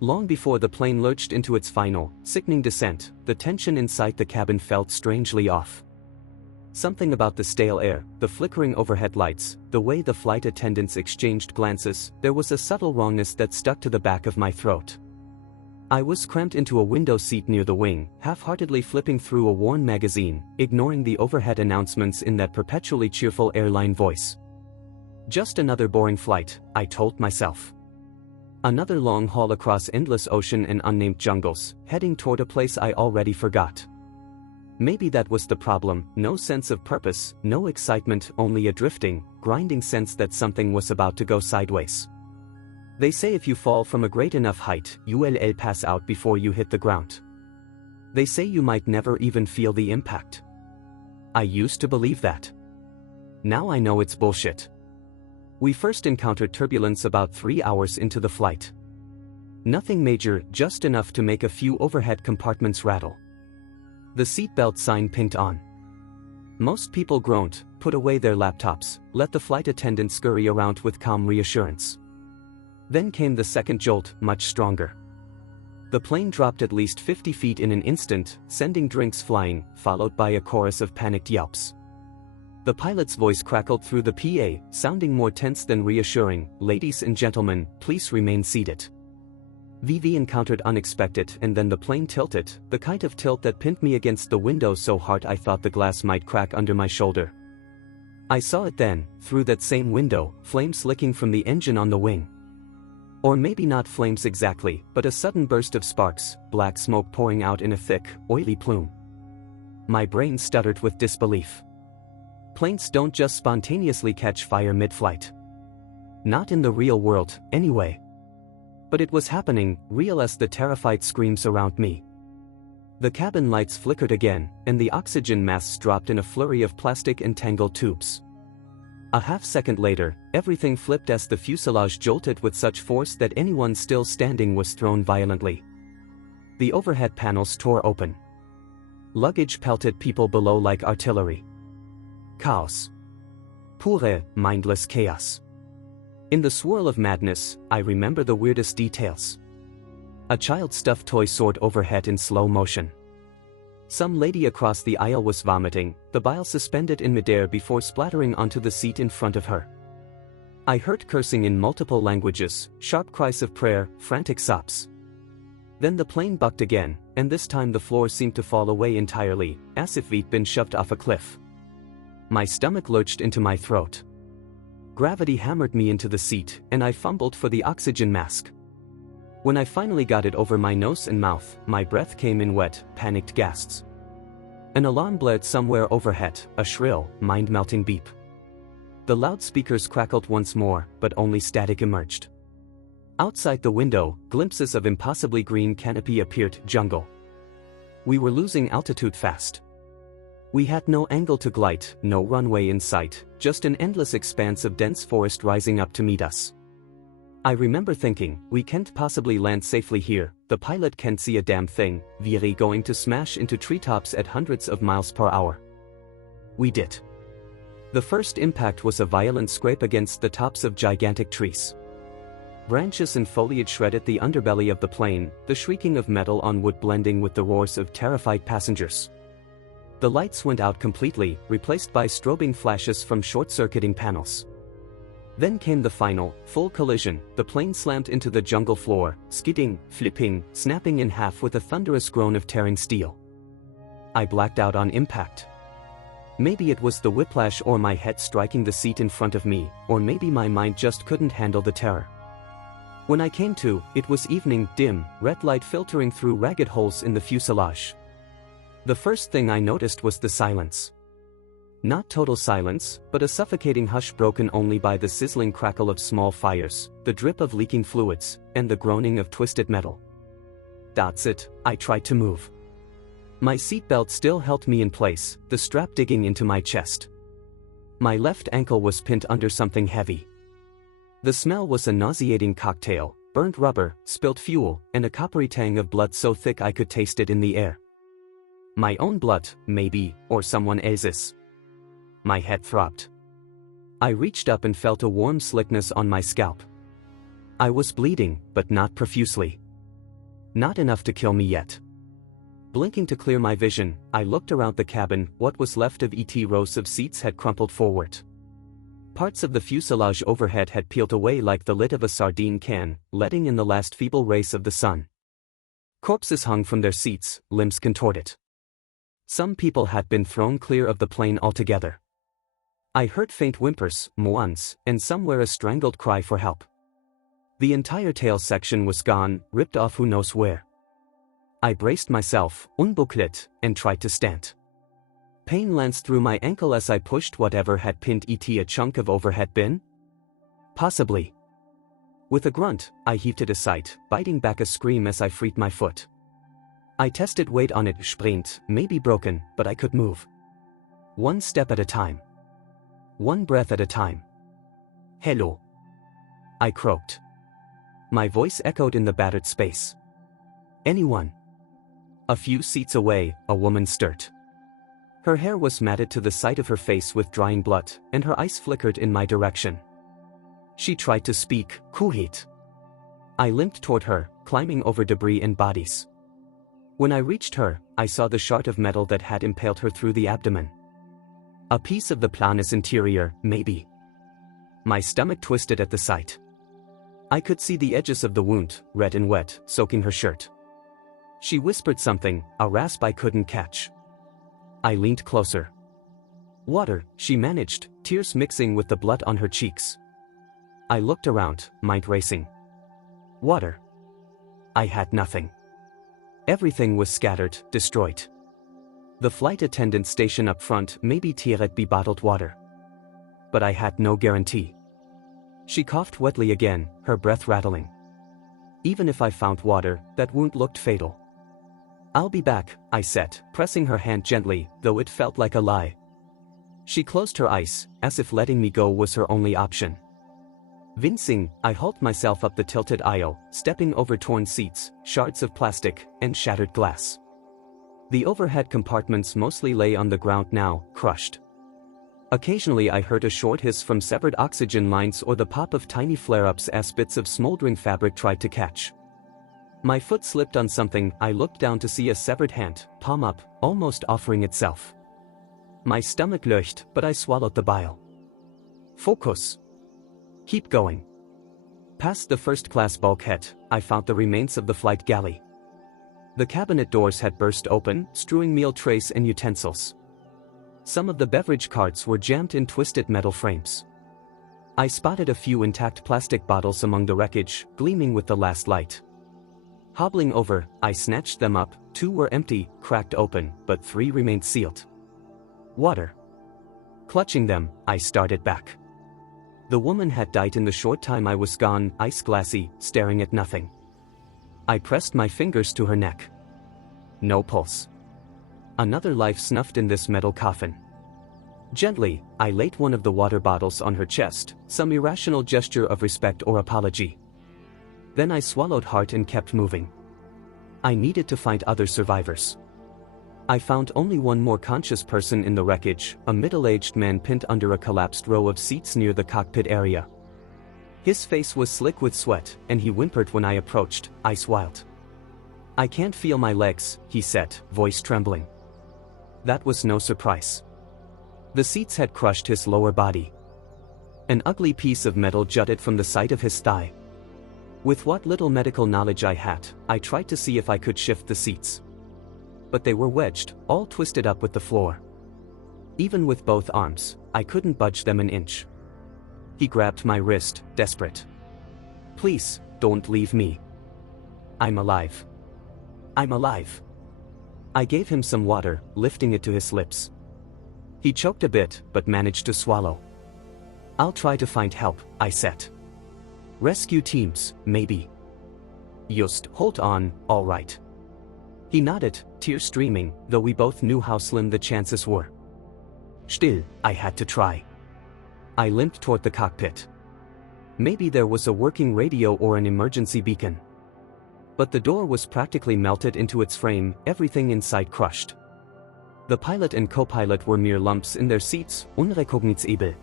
Long before the plane lurched into its final, sickening descent, the tension inside the cabin felt strangely off. Something about the stale air, the flickering overhead lights, the way the flight attendants exchanged glances, there was a subtle wrongness that stuck to the back of my throat. I was cramped into a window seat near the wing, half-heartedly flipping through a worn magazine, ignoring the overhead announcements in that perpetually cheerful airline voice. Just another boring flight, I told myself. Another long haul across endless ocean and unnamed jungles, heading toward a place I already forgot. Maybe that was the problem, no sense of purpose, no excitement, only a drifting, grinding sense that something was about to go sideways. They say if you fall from a great enough height, you'll pass out before you hit the ground. They say you might never even feel the impact. I used to believe that. Now I know it's bullshit. We first encountered turbulence about 3 hours into the flight. Nothing major, just enough to make a few overhead compartments rattle. The seatbelt sign pinked on. Most people groaned, put away their laptops, let the flight attendant scurry around with calm reassurance. Then came the second jolt, much stronger. The plane dropped at least 50 feet in an instant, sending drinks flying, followed by a chorus of panicked yelps. The pilot's voice crackled through the PA, sounding more tense than reassuring. "Ladies and gentlemen, please remain seated." VV encountered unexpected, and then the plane tilted, the kind of tilt that pinned me against the window so hard I thought the glass might crack under my shoulder. I saw it then, through that same window, flames licking from the engine on the wing. Or maybe not flames exactly, but a sudden burst of sparks, black smoke pouring out in a thick, oily plume. My brain stuttered with disbelief. Planes don't just spontaneously catch fire mid-flight. Not in the real world, anyway. But it was happening, real as the terrified screams around me. The cabin lights flickered again, and the oxygen masks dropped in a flurry of plastic and tangled tubes. A half-second later, everything flipped as the fuselage jolted with such force that anyone still standing was thrown violently. The overhead panels tore open. Luggage pelted people below like artillery. Chaos. Pure, mindless chaos. In the swirl of madness, I remember the weirdest details. A child's stuffed toy soared overhead in slow motion. Some lady across the aisle was vomiting, the bile suspended in midair before splattering onto the seat in front of her. I heard cursing in multiple languages, sharp cries of prayer, frantic sobs. Then the plane bucked again, and this time the floor seemed to fall away entirely, as if we'd been shoved off a cliff. My stomach lurched into my throat. Gravity hammered me into the seat, and I fumbled for the oxygen mask. When I finally got it over my nose and mouth, my breath came in wet, panicked gasps. An alarm blared somewhere overhead, a shrill, mind-melting beep. The loudspeakers crackled once more, but only static emerged. Outside the window, glimpses of impossibly green canopy appeared, jungle. We were losing altitude fast. We had no angle to glide, no runway in sight, just an endless expanse of dense forest rising up to meet us. I remember thinking, we can't possibly land safely here, the pilot can't see a damn thing, we're going to smash into treetops at hundreds of miles per hour. We did. The first impact was a violent scrape against the tops of gigantic trees. Branches and foliage shredded the underbelly of the plane, the shrieking of metal on wood blending with the roars of terrified passengers. The lights went out completely, replaced by strobing flashes from short-circuiting panels. Then came the final, full collision. The plane slammed into the jungle floor, skidding, flipping, snapping in half with a thunderous groan of tearing steel. I blacked out on impact. Maybe it was the whiplash or my head striking the seat in front of me, or maybe my mind just couldn't handle the terror. When I came to, it was evening, dim, red light filtering through ragged holes in the fuselage. The first thing I noticed was the silence. Not total silence, but a suffocating hush broken only by the sizzling crackle of small fires, the drip of leaking fluids, and the groaning of twisted metal. That's it, I tried to move. My seatbelt still held me in place, the strap digging into my chest. My left ankle was pinned under something heavy. The smell was a nauseating cocktail, burnt rubber, spilled fuel, and a coppery tang of blood so thick I could taste it in the air. My own blood, maybe, or someone else's. My head throbbed. I reached up and felt a warm slickness on my scalp. I was bleeding, but not profusely. Not enough to kill me yet. Blinking to clear my vision, I looked around the cabin. What was left of rows of seats had crumpled forward. Parts of the fuselage overhead had peeled away like the lid of a sardine can, letting in the last feeble rays of the sun. Corpses hung from their seats, limbs contorted. Some people had been thrown clear of the plane altogether. I heard faint whimpers, moans, and somewhere a strangled cry for help. The entire tail section was gone, ripped off who knows where. I braced myself, unbucklet, and tried to stand. Pain lanced through my ankle as I pushed whatever had pinned a chunk of overhead bin? Possibly. With a grunt, I heaved it aside, biting back a scream as I freed my foot. I tested weight on it, sprint, maybe broken, but I could move. One step at a time. One breath at a time. Hello. I croaked. My voice echoed in the battered space. Anyone? A few seats away, a woman stirred. Her hair was matted to the side of her face with drying blood, and her eyes flickered in my direction. She tried to speak, Kuhit. I limped toward her, climbing over debris and bodies. When I reached her, I saw the shard of metal that had impaled her through the abdomen. A piece of the planus interior, maybe. My stomach twisted at the sight. I could see the edges of the wound, red and wet, soaking her shirt. She whispered something, a rasp I couldn't catch. I leaned closer. Water, she managed, tears mixing with the blood on her cheeks. I looked around, mind racing. Water. I had nothing. Everything was scattered, destroyed. The flight attendant station up front maybe tired be bottled water. But I had no guarantee. She coughed wetly again, her breath rattling. Even if I found water, that wound looked fatal. I'll be back, I said, pressing her hand gently, though it felt like a lie. She closed her eyes, as if letting me go was her only option. Wincing, I hauled myself up the tilted aisle, stepping over torn seats, shards of plastic, and shattered glass. The overhead compartments mostly lay on the ground now, crushed. Occasionally I heard a short hiss from severed oxygen lines or the pop of tiny flare-ups as bits of smoldering fabric tried to catch. My foot slipped on something. I looked down to see a severed hand, palm up, almost offering itself. My stomach lurched, but I swallowed the bile. Focus. Keep going. Past the first-class bulkhead, I found the remains of the flight galley. The cabinet doors had burst open, strewing meal trays and utensils. Some of the beverage carts were jammed in twisted metal frames. I spotted a few intact plastic bottles among the wreckage, gleaming with the last light. Hobbling over, I snatched them up. 2 were empty, cracked open, but 3 remained sealed. Water. Clutching them, I started back. The woman had died in the short time I was gone, ice glassy, staring at nothing. I pressed my fingers to her neck. No pulse. Another life snuffed in this metal coffin. Gently, I laid one of the water bottles on her chest, some irrational gesture of respect or apology. Then I swallowed hard and kept moving. I needed to find other survivors. I found only one more conscious person in the wreckage, a middle-aged man pinned under a collapsed row of seats near the cockpit area. His face was slick with sweat, and he whimpered when I approached, eyes wild. I can't feel my legs, he said, voice trembling. That was no surprise. The seats had crushed his lower body. An ugly piece of metal jutted from the side of his thigh. With what little medical knowledge I had, I tried to see if I could shift the seats. But they were wedged, all twisted up with the floor. Even with both arms, I couldn't budge them an inch. He grabbed my wrist, desperate. Please, don't leave me. I'm alive. I'm alive. I gave him some water, lifting it to his lips. He choked a bit, but managed to swallow. I'll try to find help, I said. Rescue teams, maybe. Just hold on, all right. He nodded, tears streaming, though we both knew how slim the chances were. Still, I had to try. I limped toward the cockpit. Maybe there was a working radio or an emergency beacon. But the door was practically melted into its frame, everything inside crushed. The pilot and co-pilot were mere lumps in their seats, unrecognizable.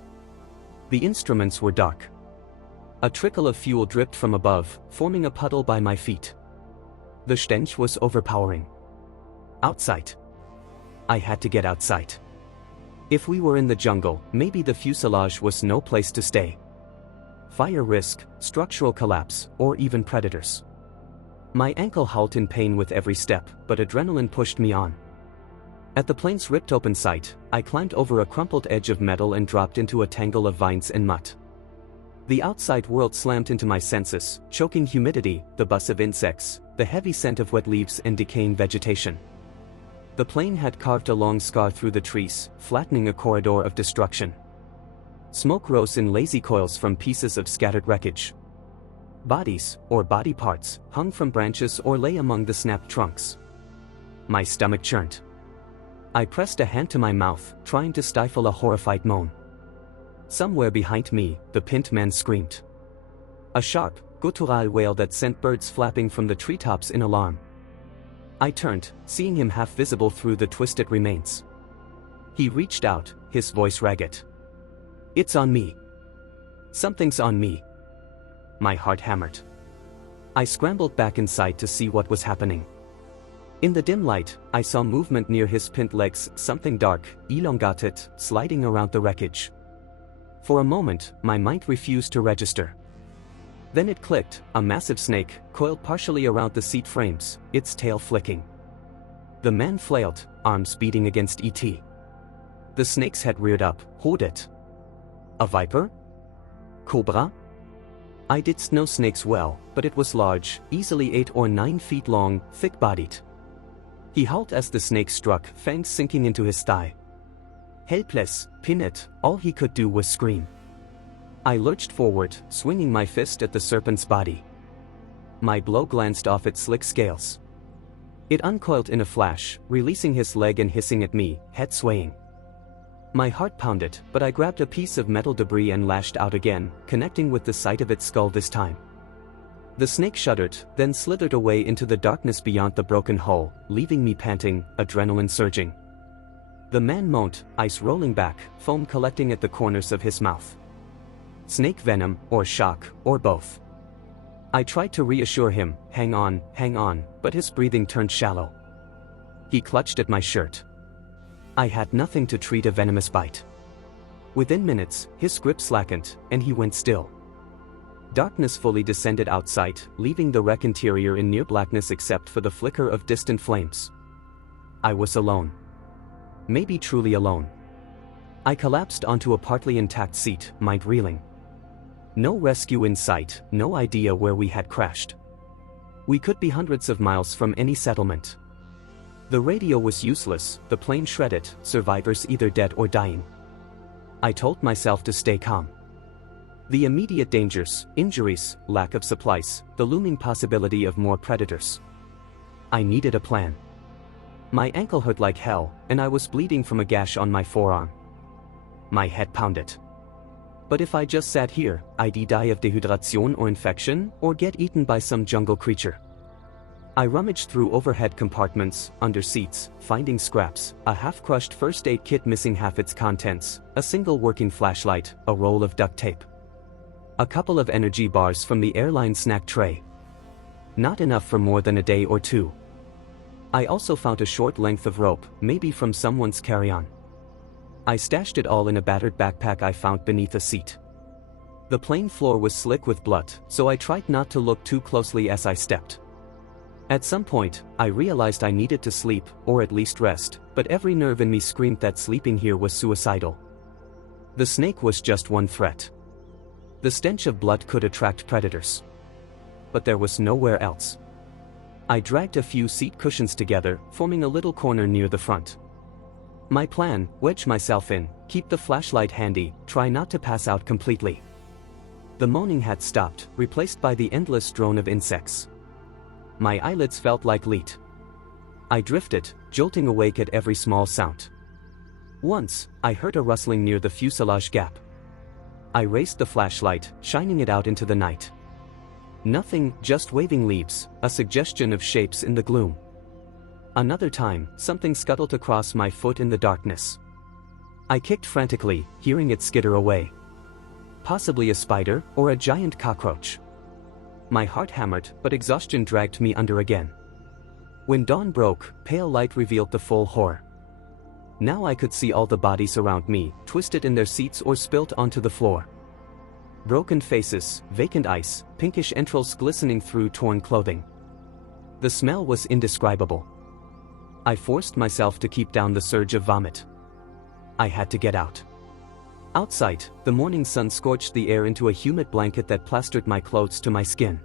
The instruments were dark. A trickle of fuel dripped from above, forming a puddle by my feet. The stench was overpowering. Outside. I had to get outside. If we were in the jungle, maybe the fuselage was no place to stay. Fire risk, structural collapse, or even predators. My ankle howled in pain with every step, but adrenaline pushed me on. At the plane's ripped open site, I climbed over a crumpled edge of metal and dropped into a tangle of vines and mud. The outside world slammed into my senses, choking humidity, the buzz of insects, the heavy scent of wet leaves and decaying vegetation. The plane had carved a long scar through the trees, flattening a corridor of destruction. Smoke rose in lazy coils from pieces of scattered wreckage. Bodies, or body parts, hung from branches or lay among the snapped trunks. My stomach churned. I pressed a hand to my mouth, trying to stifle a horrified moan. Somewhere behind me, the pinned man screamed. A sharp, guttural wail that sent birds flapping from the treetops in alarm. I turned, seeing him half visible through the twisted remains. He reached out, his voice ragged. "It's on me. Something's on me." My heart hammered. I scrambled back inside to see what was happening. In the dim light, I saw movement near his pinned legs, something dark, elongated, sliding around the wreckage. For a moment, my mind refused to register. Then it clicked, a massive snake, coiled partially around the seat frames, its tail flicking. The man flailed, arms beating against ET. The snake's head reared up, hooded. A viper? Cobra? I didn't know snakes well, but it was large, easily 8 or 9 feet long, thick-bodied. He howled as the snake struck, fangs sinking into his thigh. Helpless, pinned, all he could do was scream. I lurched forward, swinging my fist at the serpent's body. My blow glanced off its slick scales. It uncoiled in a flash, releasing his leg and hissing at me, head swaying. My heart pounded, but I grabbed a piece of metal debris and lashed out again, connecting with the side of its skull this time. The snake shuddered, then slithered away into the darkness beyond the broken hull, leaving me panting, adrenaline surging. The man moaned, ice rolling back, foam collecting at the corners of his mouth. Snake venom, or shock, or both. I tried to reassure him, hang on, but his breathing turned shallow. He clutched at my shirt. I had nothing to treat a venomous bite. Within minutes, his grip slackened, and he went still. Darkness fully descended outside, leaving the wreck interior in near blackness except for the flicker of distant flames. I was alone. Maybe truly alone. I collapsed onto a partly intact seat, mind reeling. No rescue in sight, no idea where we had crashed. We could be hundreds of miles from any settlement. The radio was useless, the plane shredded, survivors either dead or dying. I told myself to stay calm. The immediate dangers, injuries, lack of supplies, the looming possibility of more predators. I needed a plan. My ankle hurt like hell, and I was bleeding from a gash on my forearm. My head pounded. But if I just sat here, I'd die of dehydration or infection, or get eaten by some jungle creature. I rummaged through overhead compartments, under seats, finding scraps, a half-crushed first aid kit missing half its contents, a single working flashlight, a roll of duct tape. A couple of energy bars from the airline snack tray. Not enough for more than a day or two. I also found a short length of rope, maybe from someone's carry-on. I stashed it all in a battered backpack I found beneath a seat. The plane floor was slick with blood, so I tried not to look too closely as I stepped. At some point, I realized I needed to sleep, or at least rest, but every nerve in me screamed that sleeping here was suicidal. The snake was just one threat. The stench of blood could attract predators. But there was nowhere else. I dragged a few seat cushions together, forming a little corner near the front. My plan, wedge myself in, keep the flashlight handy, try not to pass out completely. The moaning had stopped, replaced by the endless drone of insects. My eyelids felt like lead. I drifted, jolting awake at every small sound. Once, I heard a rustling near the fuselage gap. I raised the flashlight, shining it out into the night. Nothing, just waving leaves, a suggestion of shapes in the gloom. Another time, something scuttled across my foot in the darkness. I kicked frantically, hearing it skitter away. Possibly a spider, or a giant cockroach. My heart hammered, but exhaustion dragged me under again. When dawn broke, pale light revealed the full horror. Now I could see all the bodies around me, twisted in their seats or spilt onto the floor. Broken faces, vacant eyes, pinkish entrails glistening through torn clothing. The smell was indescribable. I forced myself to keep down the surge of vomit. I had to get out. Outside, the morning sun scorched the air into a humid blanket that plastered my clothes to my skin.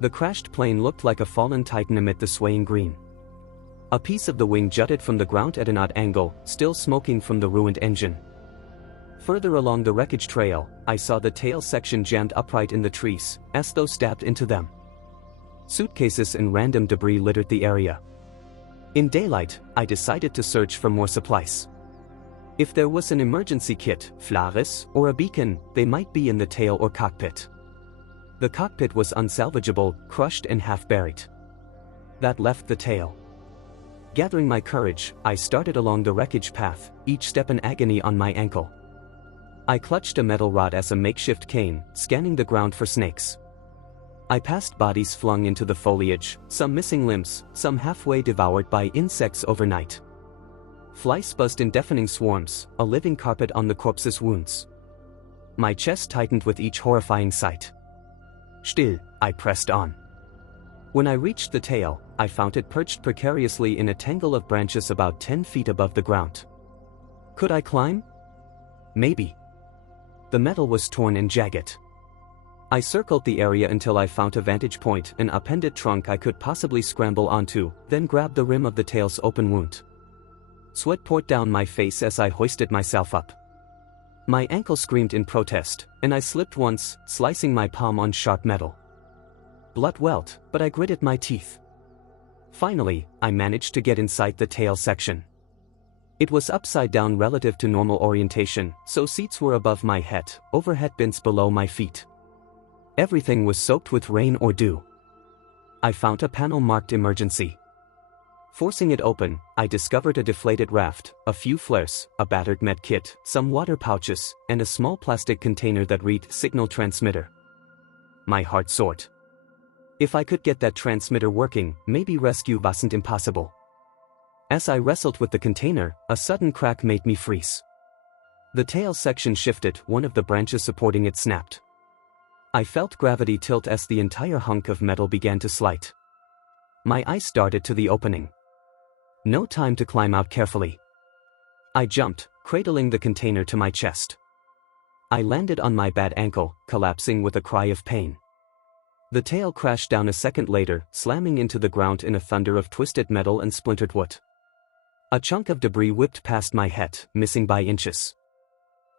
The crashed plane looked like a fallen titan amid the swaying green. A piece of the wing jutted from the ground at an odd angle, still smoking from the ruined engine. Further along the wreckage trail, I saw the tail section jammed upright in the trees, as though stabbed into them. Suitcases and random debris littered the area. In daylight, I decided to search for more supplies. If there was an emergency kit, flares, or a beacon, they might be in the tail or cockpit. The cockpit was unsalvageable, crushed and half-buried. That left the tail. Gathering my courage, I started along the wreckage path, each step an agony on my ankle. I clutched a metal rod as a makeshift cane, scanning the ground for snakes. I passed bodies flung into the foliage, some missing limbs, some halfway devoured by insects overnight. Flies buzzed in deafening swarms, a living carpet on the corpses' wounds. My chest tightened with each horrifying sight. Still, I pressed on. When I reached the tail, I found it perched precariously in a tangle of branches about 10 feet above the ground. Could I climb? Maybe. The metal was torn and jagged. I circled the area until I found a vantage point, an upended trunk I could possibly scramble onto, then grabbed the rim of the tail's open wound. Sweat poured down my face as I hoisted myself up. My ankle screamed in protest, and I slipped once, slicing my palm on sharp metal. Blood welled, but I gritted my teeth. Finally, I managed to get inside the tail section. It was upside down relative to normal orientation, so seats were above my head, overhead bins below my feet. Everything was soaked with rain or dew. I found a panel marked emergency. Forcing it open, I discovered a deflated raft, a few flares, a battered med kit, some water pouches, and a small plastic container that read signal transmitter. My heart soared. If I could get that transmitter working, maybe rescue wasn't impossible. As I wrestled with the container, a sudden crack made me freeze. The tail section shifted, one of the branches supporting it snapped. I felt gravity tilt as the entire hunk of metal began to slide. My eyes darted to the opening. No time to climb out carefully. I jumped, cradling the container to my chest. I landed on my bad ankle, collapsing with a cry of pain. The tail crashed down a second later, slamming into the ground in a thunder of twisted metal and splintered wood. A chunk of debris whipped past my head, missing by inches.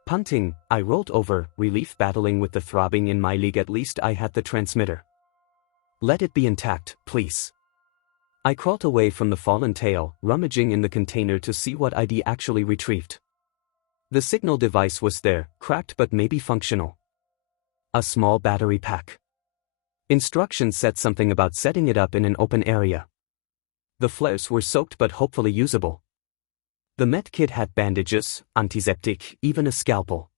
Punting, I rolled over, relief battling with the throbbing in my leg. At least I had the transmitter. Let it be intact, please. I crawled away from the fallen tail, rummaging in the container to see what I'd actually retrieved. The signal device was there, cracked but maybe functional. A small battery pack. Instructions said something about setting it up in an open area. The flares were soaked but hopefully usable. The med kit had bandages, antiseptic, even a scalpel.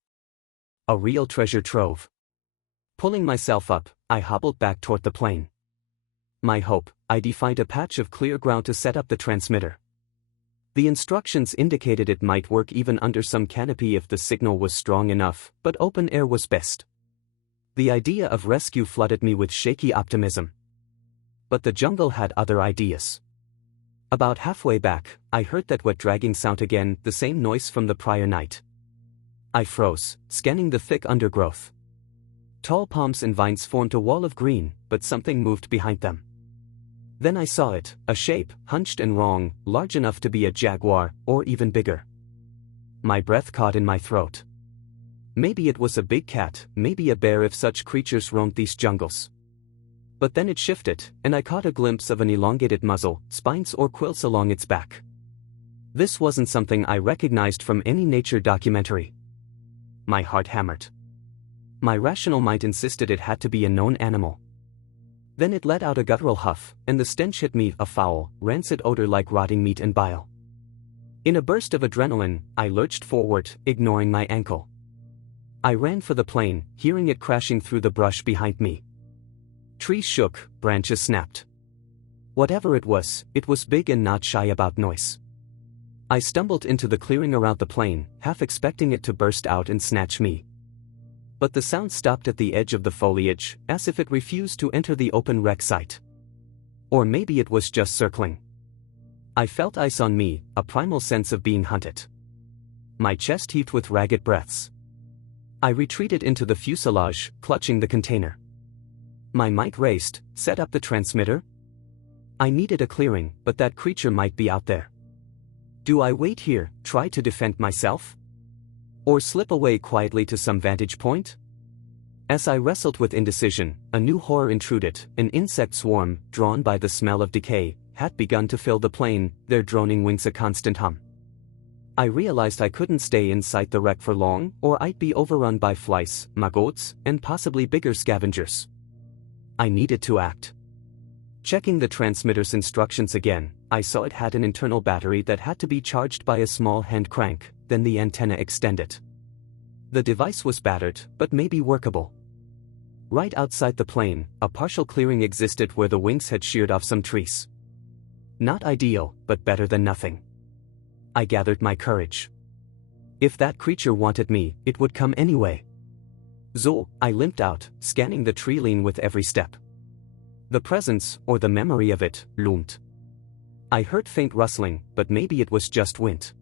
A real treasure trove. Pulling myself up, I hobbled back toward the plane. My hope, I'd find a patch of clear ground to set up the transmitter. The instructions indicated it might work even under some canopy if the signal was strong enough, but open air was best. The idea of rescue flooded me with shaky optimism. But the jungle had other ideas. About halfway back, I heard that wet dragging sound again, the same noise from the prior night. I froze, scanning the thick undergrowth. Tall palms and vines formed a wall of green, but something moved behind them. Then I saw it, a shape, hunched and wrong, large enough to be a jaguar, or even bigger. My breath caught in my throat. Maybe it was a big cat, maybe a bear if such creatures roamed these jungles. But then it shifted, and I caught a glimpse of an elongated muzzle, spines or quills along its back. This wasn't something I recognized from any nature documentary. My heart hammered. My rational mind insisted it had to be a known animal. Then it let out a guttural huff, and the stench hit me, a foul, rancid odor like rotting meat and bile. In a burst of adrenaline, I lurched forward, ignoring my ankle. I ran for the plane, hearing it crashing through the brush behind me. Trees shook, branches snapped. Whatever it was big and not shy about noise. I stumbled into the clearing around the plane, half expecting it to burst out and snatch me. But the sound stopped at the edge of the foliage, as if it refused to enter the open wreck site. Or maybe it was just circling. I felt ice on me, a primal sense of being hunted. My chest heaved with ragged breaths. I retreated into the fuselage, clutching the container. My mind raced. Set up the transmitter? I needed a clearing, but that creature might be out there. Do I wait here, try to defend myself? Or slip away quietly to some vantage point? As I wrestled with indecision, a new horror intruded. An insect swarm, drawn by the smell of decay, had begun to fill the plane, their droning wings a constant hum. I realized I couldn't stay inside the wreck for long, or I'd be overrun by flies, maggots, and possibly bigger scavengers. I needed to act. Checking the transmitter's instructions again, I saw it had an internal battery that had to be charged by a small hand crank, then the antenna extended. The device was battered, but maybe workable. Right outside the plane, a partial clearing existed where the wings had sheared off some trees. Not ideal, but better than nothing. I gathered my courage. If that creature wanted me, it would come anyway. So, I limped out, scanning the tree line with every step. The presence, or the memory of it, loomed. I heard faint rustling, but maybe it was just wind.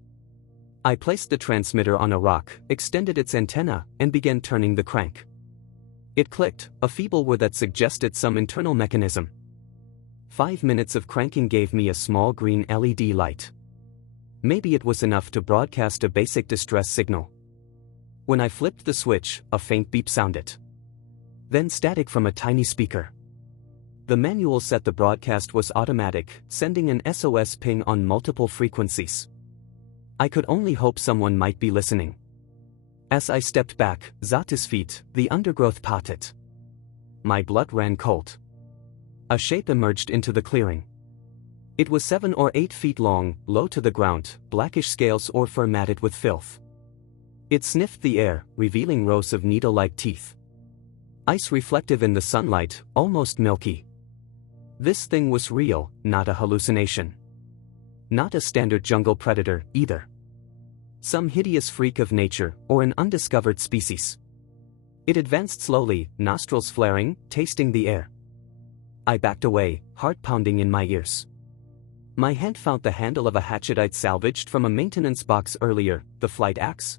I placed the transmitter on a rock, extended its antenna, and began turning the crank. It clicked, a feeble whir that suggested some internal mechanism. 5 minutes of cranking gave me a small green LED light. Maybe it was enough to broadcast a basic distress signal. When I flipped the switch, a faint beep sounded. Then static from a tiny speaker. The manual said the broadcast was automatic, sending an SOS ping on multiple frequencies. I could only hope someone might be listening. As I stepped back, at his feet, the undergrowth parted. My blood ran cold. A shape emerged into the clearing. It was 7 or 8 feet long, low to the ground, blackish scales or fur matted with filth. It sniffed the air, revealing rows of needle-like teeth. Ice reflective in the sunlight, almost milky. This thing was real, not a hallucination. Not a standard jungle predator, either. Some hideous freak of nature, or an undiscovered species. It advanced slowly, nostrils flaring, tasting the air. I backed away, heart pounding in my ears. My hand found the handle of a hatchet I'd salvaged from a maintenance box earlier, the flight axe.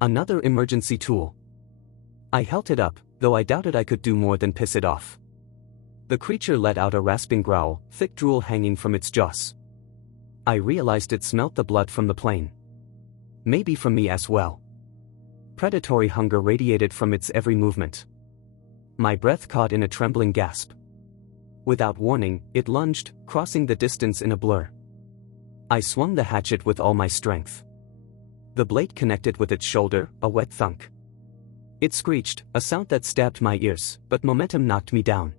Another emergency tool. I held it up, though I doubted I could do more than piss it off. The creature let out a rasping growl, thick drool hanging from its jaws. I realized it smelt the blood from the plane. Maybe from me as well. Predatory hunger radiated from its every movement. My breath caught in a trembling gasp. Without warning, it lunged, crossing the distance in a blur. I swung the hatchet with all my strength. The blade connected with its shoulder, a wet thunk. It screeched, a sound that stabbed my ears, but momentum knocked me down.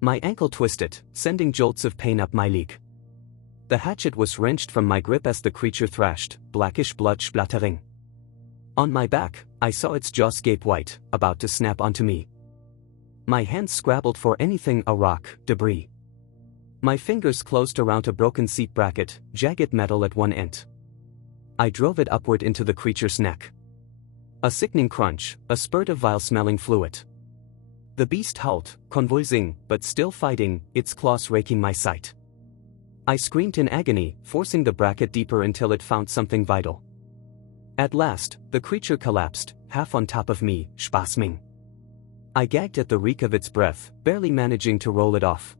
My ankle twisted, sending jolts of pain up my leg. The hatchet was wrenched from my grip as the creature thrashed, blackish blood splattering. On my back, I saw its jaws gape wide, about to snap onto me. My hands scrabbled for anything, a rock, debris. My fingers closed around a broken seat bracket, jagged metal at one end. I drove it upward into the creature's neck. A sickening crunch, a spurt of vile-smelling fluid. The beast howled, convulsing, but still fighting, its claws raking my sight. I screamed in agony, forcing the bracket deeper until it found something vital. At last, the creature collapsed, half on top of me, spasming. I gagged at the reek of its breath, barely managing to roll it off.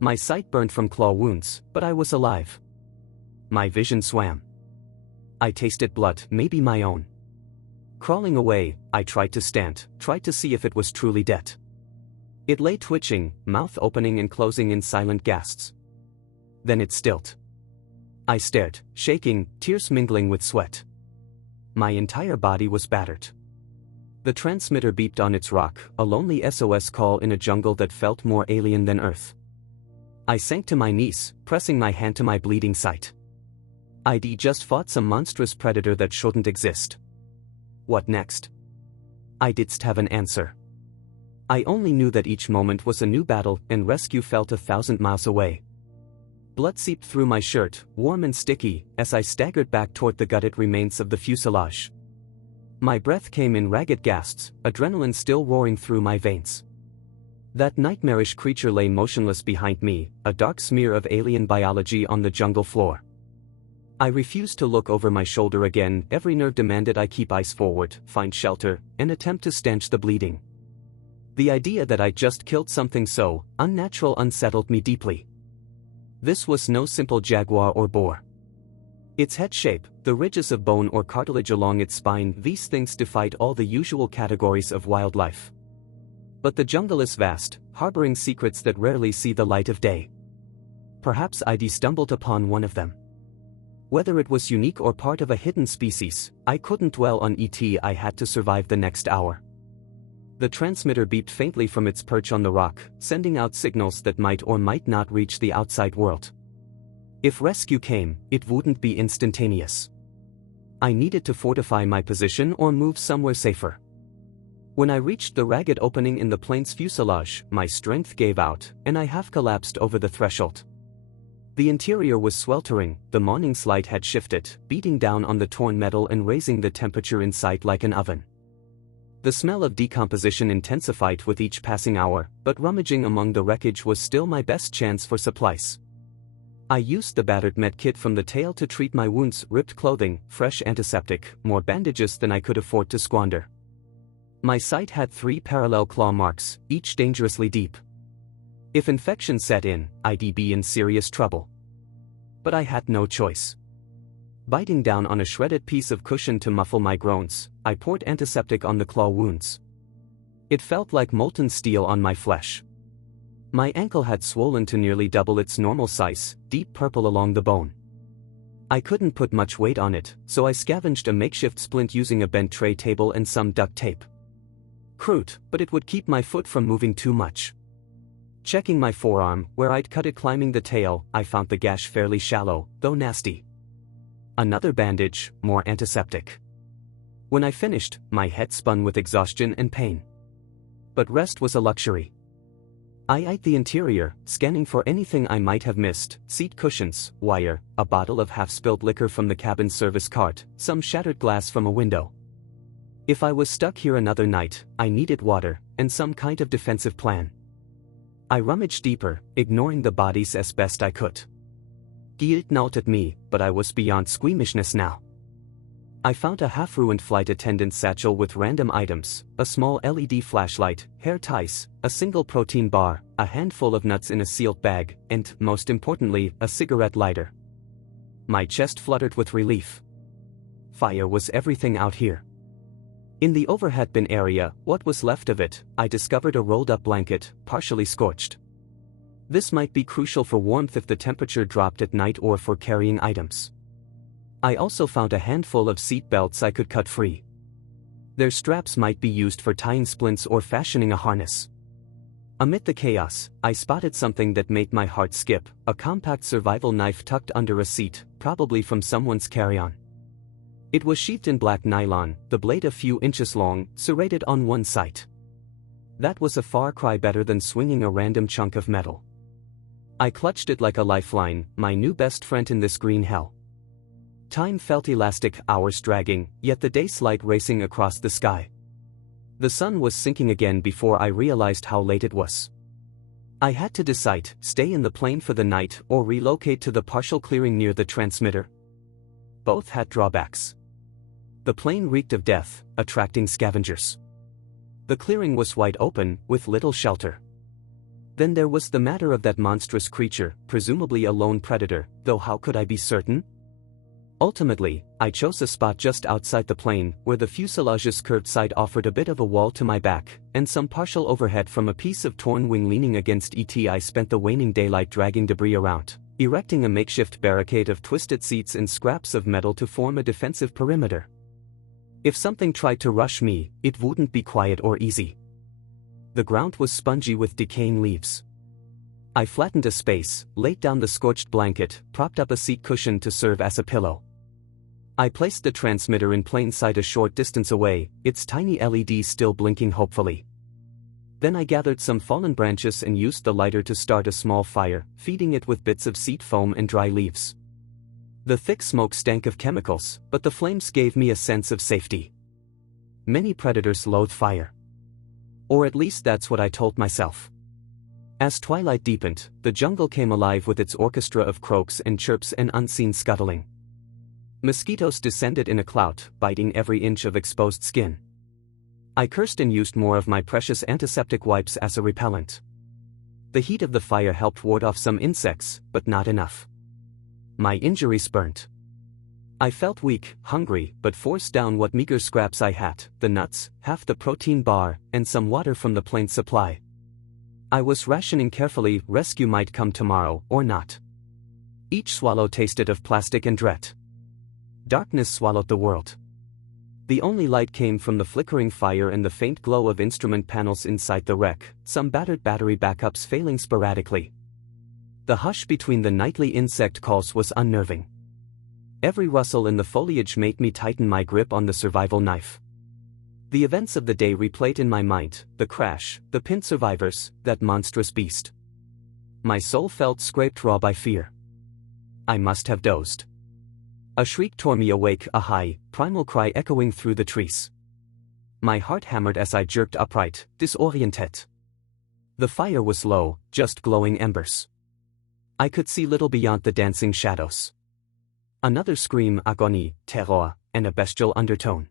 My sight burned from claw wounds, but I was alive. My vision swam. I tasted blood, maybe my own. Crawling away, I tried to stand, tried to see if it was truly dead. It lay twitching, mouth opening and closing in silent gasps. Then it stilled. I stared, shaking, tears mingling with sweat. My entire body was battered. The transmitter beeped on its rock, a lonely SOS call in a jungle that felt more alien than Earth. I sank to my knees, pressing my hand to my bleeding sight. I'd just fought some monstrous predator that shouldn't exist. What next? I didn't have an answer. I only knew that each moment was a new battle and rescue felt 1,000 miles away. Blood seeped through my shirt, warm and sticky, as I staggered back toward the gutted remains of the fuselage. My breath came in ragged gasps, adrenaline still roaring through my veins. That nightmarish creature lay motionless behind me, a dark smear of alien biology on the jungle floor. I refused to look over my shoulder again. Every nerve demanded I keep eyes forward, find shelter, and attempt to stanch the bleeding. The idea that I just killed something so unnatural unsettled me deeply. This was no simple jaguar or boar. Its head shape, the ridges of bone or cartilage along its spine, these things defied all the usual categories of wildlife. But the jungle is vast, harboring secrets that rarely see the light of day. Perhaps I'd stumbled upon one of them. Whether it was unique or part of a hidden species, I couldn't dwell on it. I had to survive the next hour. The transmitter beeped faintly from its perch on the rock, sending out signals that might or might not reach the outside world. If rescue came, it wouldn't be instantaneous. I needed to fortify my position or move somewhere safer. When I reached the ragged opening in the plane's fuselage, my strength gave out, and I half collapsed over the threshold. The interior was sweltering, the morning light had shifted, beating down on the torn metal and raising the temperature inside like an oven. The smell of decomposition intensified with each passing hour, but rummaging among the wreckage was still my best chance for supplies. I used the battered med kit from the tail to treat my wounds, ripped clothing, fresh antiseptic, more bandages than I could afford to squander. My side had 3 parallel claw marks, each dangerously deep. If infection set in, I'd be in serious trouble. But I had no choice. Biting down on a shredded piece of cushion to muffle my groans, I poured antiseptic on the claw wounds. It felt like molten steel on my flesh. My ankle had swollen to nearly double its normal size, deep purple along the bone. I couldn't put much weight on it, so I scavenged a makeshift splint using a bent tray table and some duct tape. Crude, but it would keep my foot from moving too much. Checking my forearm, where I'd cut it climbing the tail, I found the gash fairly shallow, though nasty. Another bandage, more antiseptic. When I finished, my head spun with exhaustion and pain. But rest was a luxury. I eyed the interior, scanning for anything I might have missed: seat cushions, wire, a bottle of half-spilled liquor from the cabin service cart, some shattered glass from a window. If I was stuck here another night, I needed water, and some kind of defensive plan. I rummaged deeper, ignoring the bodies as best I could. Guilt gnawed at me, but I was beyond squeamishness now. I found a half-ruined flight attendant's satchel with random items: a small LED flashlight, hair ties, a single protein bar, a handful of nuts in a sealed bag, and, most importantly, a cigarette lighter. My chest fluttered with relief. Fire was everything out here. In the overhead bin area, what was left of it, I discovered a rolled-up blanket, partially scorched. This might be crucial for warmth if the temperature dropped at night or for carrying items. I also found a handful of seat belts I could cut free. Their straps might be used for tying splints or fashioning a harness. Amid the chaos, I spotted something that made my heart skip: a compact survival knife tucked under a seat, probably from someone's carry-on. It was sheathed in black nylon, the blade a few inches long, serrated on one side. That was a far cry better than swinging a random chunk of metal. I clutched it like a lifeline, my new best friend in this green hell. Time felt elastic, hours dragging, yet the day light racing across the sky. The sun was sinking again before I realized how late it was. I had to decide: stay in the plane for the night or relocate to the partial clearing near the transmitter. Both had drawbacks. The plane reeked of death, attracting scavengers. The clearing was wide open, with little shelter. Then there was the matter of that monstrous creature, presumably a lone predator, though how could I be certain? Ultimately, I chose a spot just outside the plane, where the fuselage's curved side offered a bit of a wall to my back, and some partial overhead from a piece of torn wing leaning against it. I spent the waning daylight dragging debris around, erecting a makeshift barricade of twisted seats and scraps of metal to form a defensive perimeter. If something tried to rush me, it wouldn't be quiet or easy. The ground was spongy with decaying leaves. I flattened a space, laid down the scorched blanket, propped up a seat cushion to serve as a pillow. I placed the transmitter in plain sight a short distance away, its tiny LED still blinking hopefully. Then I gathered some fallen branches and used the lighter to start a small fire, feeding it with bits of seed foam and dry leaves. The thick smoke stank of chemicals, but the flames gave me a sense of safety. Many predators loathe fire. Or at least that's what I told myself. As twilight deepened, the jungle came alive with its orchestra of croaks and chirps and unseen scuttling. Mosquitoes descended in a clout, biting every inch of exposed skin. I cursed and used more of my precious antiseptic wipes as a repellent. The heat of the fire helped ward off some insects, but not enough. My injuries burnt. I felt weak, hungry, but forced down what meager scraps I had, the nuts, half the protein bar, and some water from the plain supply. I was rationing carefully, rescue might come tomorrow, or not. Each swallow tasted of plastic and dread. Darkness swallowed the world. The only light came from the flickering fire and the faint glow of instrument panels inside the wreck, some battered battery backups failing sporadically. The hush between the nightly insect calls was unnerving. Every rustle in the foliage made me tighten my grip on the survival knife. The events of the day replayed in my mind, the crash, the pinned survivors, that monstrous beast. My soul felt scraped raw by fear. I must have dozed. A shriek tore me awake, a high, primal cry echoing through the trees. My heart hammered as I jerked upright, disoriented. The fire was low, just glowing embers. I could see little beyond the dancing shadows. Another scream, agony, terror, and a bestial undertone.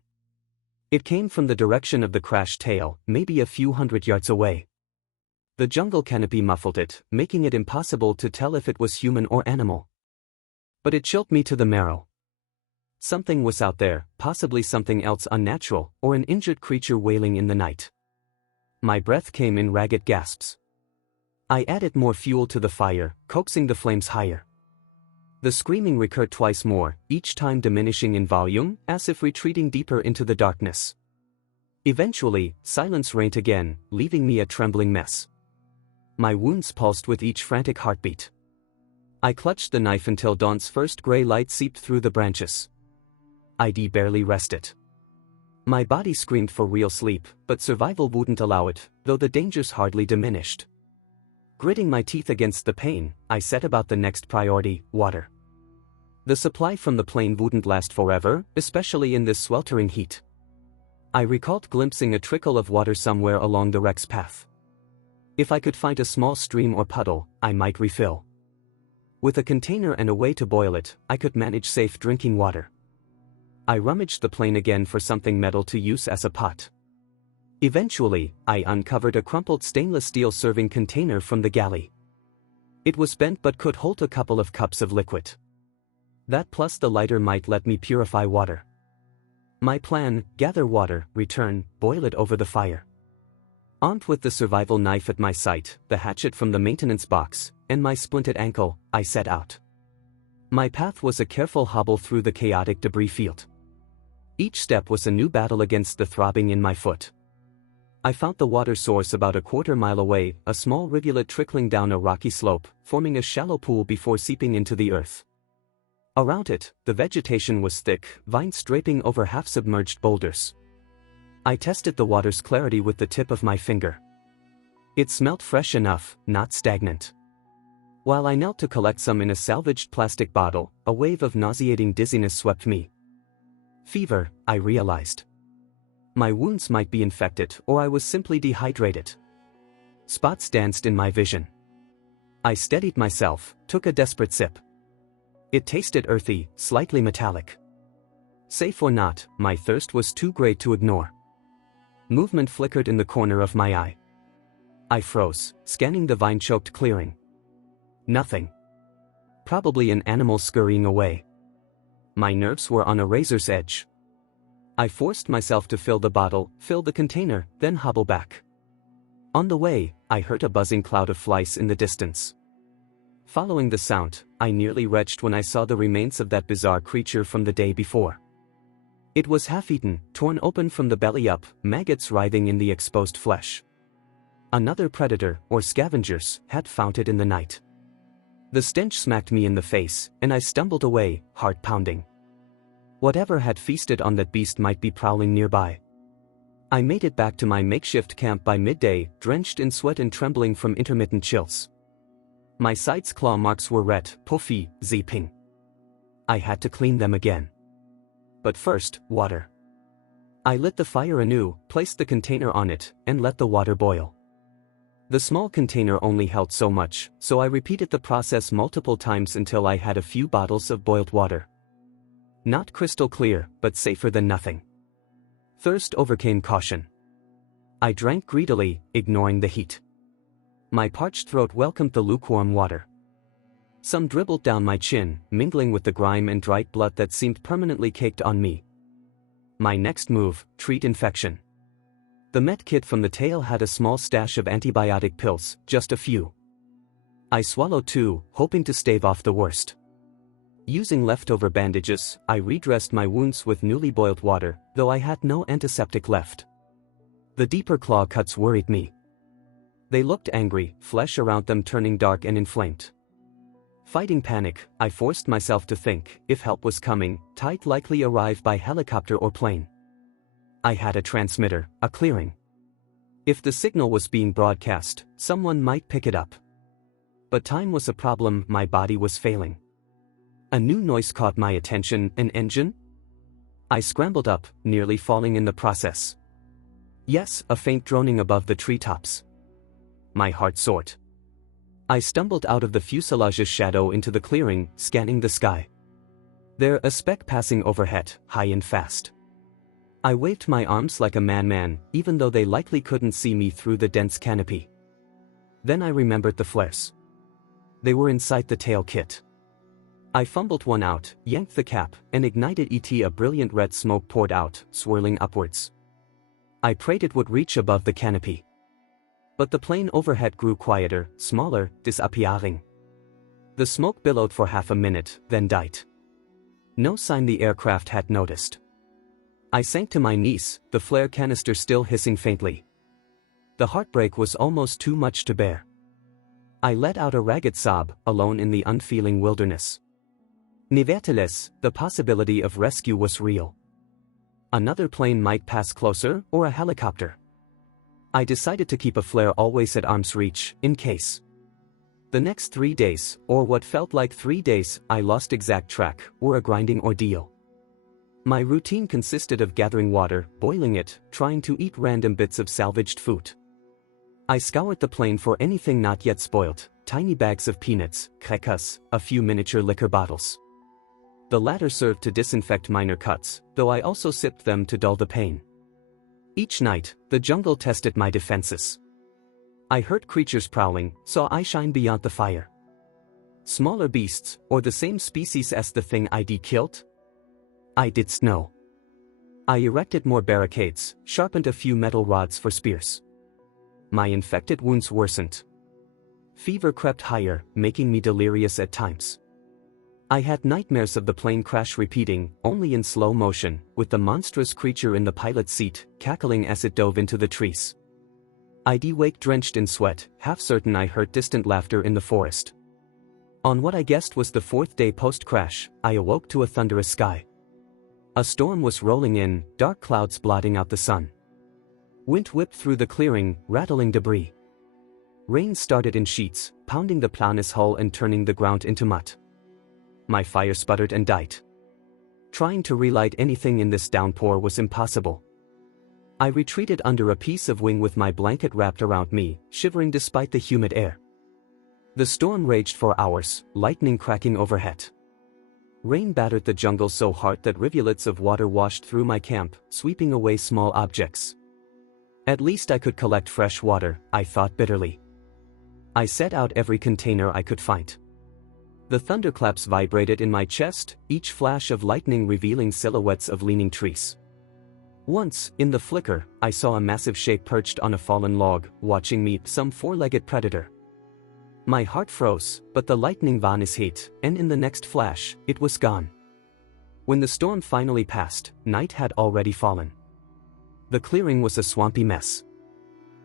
It came from the direction of the crashed tail, maybe a few hundred yards away. The jungle canopy muffled it, making it impossible to tell if it was human or animal. But it chilled me to the marrow. Something was out there, possibly something else unnatural, or an injured creature wailing in the night. My breath came in ragged gasps. I added more fuel to the fire, coaxing the flames higher. The screaming recurred twice more, each time diminishing in volume, as if retreating deeper into the darkness. Eventually, silence reigned again, leaving me a trembling mess. My wounds pulsed with each frantic heartbeat. I clutched the knife until dawn's first gray light seeped through the branches. I'd barely rested. My body screamed for real sleep, but survival wouldn't allow it, though the dangers hardly diminished. Gritting my teeth against the pain, I set about the next priority, water. The supply from the plane wouldn't last forever, especially in this sweltering heat. I recalled glimpsing a trickle of water somewhere along the wreck's path. If I could find a small stream or puddle, I might refill. With a container and a way to boil it, I could manage safe drinking water. I rummaged the plane again for something metal to use as a pot. Eventually, I uncovered a crumpled stainless steel serving container from the galley. It was bent but could hold a couple of cups of liquid. That plus the lighter might let me purify water. My plan, gather water, return, boil it over the fire. Armed with the survival knife at my side, the hatchet from the maintenance box, and my splinted ankle, I set out. My path was a careful hobble through the chaotic debris field. Each step was a new battle against the throbbing in my foot. I found the water source about a quarter-mile away, a small rivulet trickling down a rocky slope, forming a shallow pool before seeping into the earth. Around it, the vegetation was thick, vines draping over half-submerged boulders. I tested the water's clarity with the tip of my finger. It smelled fresh enough, not stagnant. While I knelt to collect some in a salvaged plastic bottle, a wave of nauseating dizziness swept me. Fever, I realized. My wounds might be infected, or I was simply dehydrated. Spots danced in my vision. I steadied myself, took a desperate sip. It tasted earthy, slightly metallic. Safe or not, my thirst was too great to ignore. Movement flickered in the corner of my eye. I froze, scanning the vine-choked clearing. Nothing. Probably an animal scurrying away. My nerves were on a razor's edge. I forced myself to fill the bottle, fill the container, then hobble back. On the way, I heard a buzzing cloud of flies in the distance. Following the sound, I nearly retched when I saw the remains of that bizarre creature from the day before. It was half-eaten, torn open from the belly up, maggots writhing in the exposed flesh. Another predator, or scavengers, had found it in the night. The stench smacked me in the face, and I stumbled away, heart pounding. Whatever had feasted on that beast might be prowling nearby. I made it back to my makeshift camp by midday, drenched in sweat and trembling from intermittent chills. My sight's claw marks were red, puffy, zipping. I had to clean them again. But first, water. I lit the fire anew, placed the container on it, and let the water boil. The small container only held so much, so I repeated the process multiple times until I had a few bottles of boiled water. Not crystal clear, but safer than nothing. Thirst overcame caution. I drank greedily, ignoring the heat. My parched throat welcomed the lukewarm water. Some dribbled down my chin, mingling with the grime and dried blood that seemed permanently caked on me. My next move, treat infection. The med kit from the tail had a small stash of antibiotic pills, just a few. I swallowed 2, hoping to stave off the worst. Using leftover bandages, I redressed my wounds with newly boiled water, though I had no antiseptic left. The deeper claw cuts worried me. They looked angry, flesh around them turning dark and inflamed. Fighting panic, I forced myself to think, if help was coming, tide likely arrive by helicopter or plane. I had a transmitter, a clearing. If the signal was being broadcast, someone might pick it up. But time was a problem, my body was failing. A new noise caught my attention, an engine? I scrambled up, nearly falling in the process. Yes, a faint droning above the treetops. My heart soared. I stumbled out of the fuselage's shadow into the clearing, scanning the sky. There, a speck passing overhead, high and fast. I waved my arms like a madman, even though they likely couldn't see me through the dense canopy. Then I remembered the flares. They were inside the tail kit. I fumbled one out, yanked the cap, and ignited it. A brilliant red smoke poured out, swirling upwards. I prayed it would reach above the canopy. But the plane overhead grew quieter, smaller, disappearing. The smoke billowed for half a minute, then died. No sign the aircraft had noticed. I sank to my knees, the flare canister still hissing faintly. The heartbreak was almost too much to bear. I let out a ragged sob, alone in the unfeeling wilderness. Nevertheless, the possibility of rescue was real. Another plane might pass closer, or a helicopter. I decided to keep a flare always at arm's reach, in case. The next 3 days, or what felt like 3 days, I lost exact track, were a grinding ordeal. My routine consisted of gathering water, boiling it, trying to eat random bits of salvaged food. I scoured the plane for anything not yet spoiled, tiny bags of peanuts, crackers, a few miniature liquor bottles. The latter served to disinfect minor cuts, though I also sipped them to dull the pain. Each night, the jungle tested my defenses. I heard creatures prowling, saw eye shine beyond the fire. Smaller beasts, or the same species as the thing I'd killed? I didn't know. I erected more barricades, sharpened a few metal rods for spears. My infected wounds worsened. Fever crept higher, making me delirious at times. I had nightmares of the plane crash repeating, only in slow motion, with the monstrous creature in the pilot's seat, cackling as it dove into the trees. I'd wake drenched in sweat, half certain I heard distant laughter in the forest. On what I guessed was the 4th day post-crash, I awoke to a thunderous sky. A storm was rolling in, dark clouds blotting out the sun. Wind whipped through the clearing, rattling debris. Rain started in sheets, pounding the plane's hull and turning the ground into mud. My fire sputtered and died. Trying to relight anything in this downpour was impossible. I retreated under a piece of wing with my blanket wrapped around me, shivering despite the humid air. The storm raged for hours, lightning cracking overhead. Rain battered the jungle so hard that rivulets of water washed through my camp, sweeping away small objects. At least I could collect fresh water, I thought bitterly. I set out every container I could find. The thunderclaps vibrated in my chest, each flash of lightning revealing silhouettes of leaning trees. Once, in the flicker, I saw a massive shape perched on a fallen log, watching me, some four-legged predator. My heart froze, but the lightning vanished, and in the next flash, it was gone. When the storm finally passed, night had already fallen. The clearing was a swampy mess.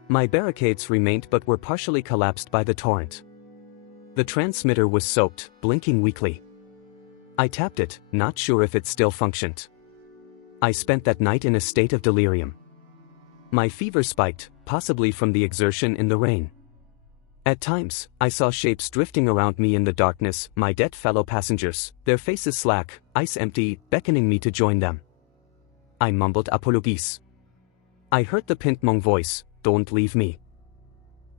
My barricades remained but were partially collapsed by the torrent. The transmitter was soaked, blinking weakly. I tapped it, not sure if it still functioned. I spent that night in a state of delirium. My fever spiked, possibly from the exertion in the rain. At times, I saw shapes drifting around me in the darkness, my dead fellow passengers, their faces slack, eyes empty, beckoning me to join them. I mumbled apologies. I heard the Pintmong voice, "Don't leave me."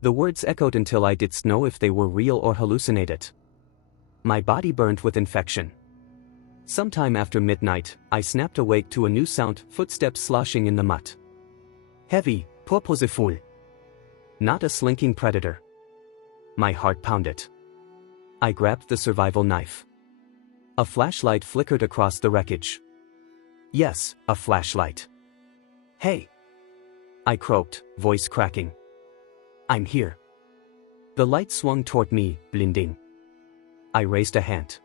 The words echoed until I didn't know if they were real or hallucinated. My body burned with infection. Sometime after midnight, I snapped awake to a new sound, footsteps sloshing in the mud. Heavy, purposeful. Not a slinking predator. My heart pounded. I grabbed the survival knife. A flashlight flickered across the wreckage. Yes, a flashlight. "Hey!" I croaked, voice cracking. "I'm here." The light swung toward me, blinding. I raised a hand.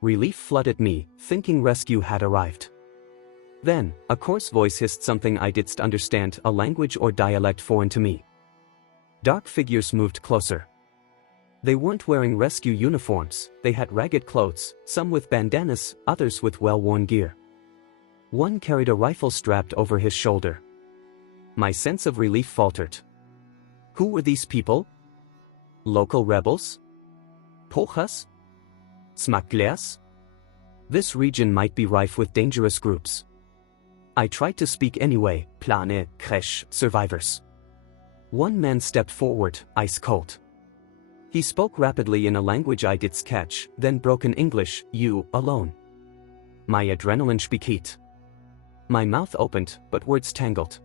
Relief flooded me, thinking rescue had arrived. Then, a coarse voice hissed something I didn't understand, a language or dialect foreign to me. Dark figures moved closer. They weren't wearing rescue uniforms, they had ragged clothes, some with bandanas, others with well-worn gear. One carried a rifle strapped over his shoulder. My sense of relief faltered. Who were these people? Local rebels? Pochas? Smugglers? This region might be rife with dangerous groups. I tried to speak anyway, plane, crash, survivors. One man stepped forward, ice cold. He spoke rapidly in a language I didn't catch, then broken English, "You, alone." My adrenaline spiked. My mouth opened, but words tangled.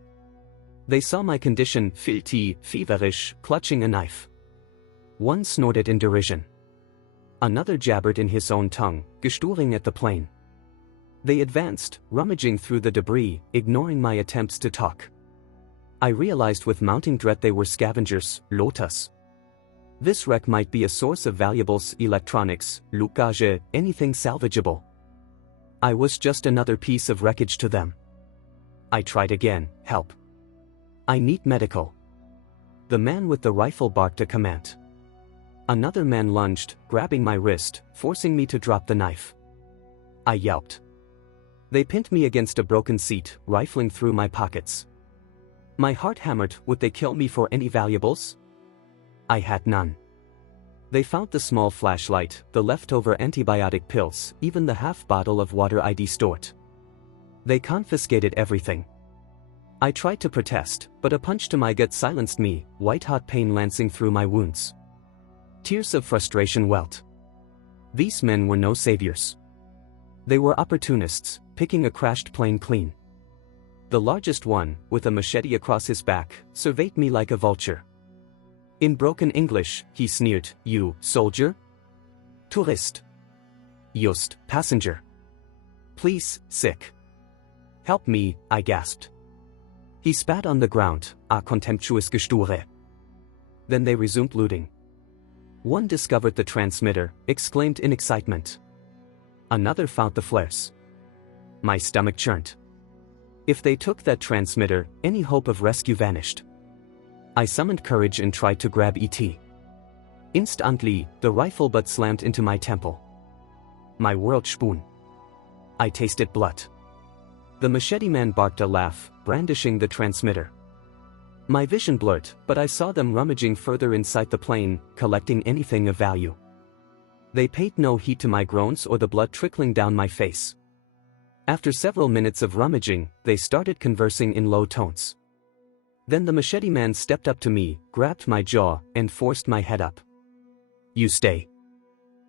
They saw my condition, filthy, feverish, clutching a knife. One snorted in derision. Another jabbered in his own tongue, gesturing at the plane. They advanced, rummaging through the debris, ignoring my attempts to talk. I realized with mounting dread they were scavengers, Lotus. This wreck might be a source of valuables, electronics, lookage, anything salvageable. I was just another piece of wreckage to them. I tried again, "Help. I need medical." The man with the rifle barked a command. Another man lunged, grabbing my wrist, forcing me to drop the knife. I yelped. They pinned me against a broken seat, rifling through my pockets. My heart hammered, would they kill me for any valuables? I had none. They found the small flashlight, the leftover antibiotic pills, even the half bottle of water I'd stored. They confiscated everything. I tried to protest, but a punch to my gut silenced me, white-hot pain lancing through my wounds. Tears of frustration welled. These men were no saviors. They were opportunists, picking a crashed plane clean. The largest one, with a machete across his back, surveyed me like a vulture. In broken English, he sneered, "You, soldier? Tourist. Just, passenger. Please, sick. Help me," I gasped. He spat on the ground, a contemptuous Gesture. Then they resumed looting. One discovered the transmitter, exclaimed in excitement. Another found the flares. My stomach churned. If they took that transmitter, any hope of rescue vanished. I summoned courage and tried to grab ET. Instantly, the rifle butt slammed into my temple. My world spun. I tasted blood. The machete man barked a laugh, brandishing the transmitter. My vision blurred, but I saw them rummaging further inside the plane, collecting anything of value. They paid no heed to my groans or the blood trickling down my face. After several minutes of rummaging, they started conversing in low tones. Then the machete man stepped up to me, grabbed my jaw, and forced my head up. "You stay.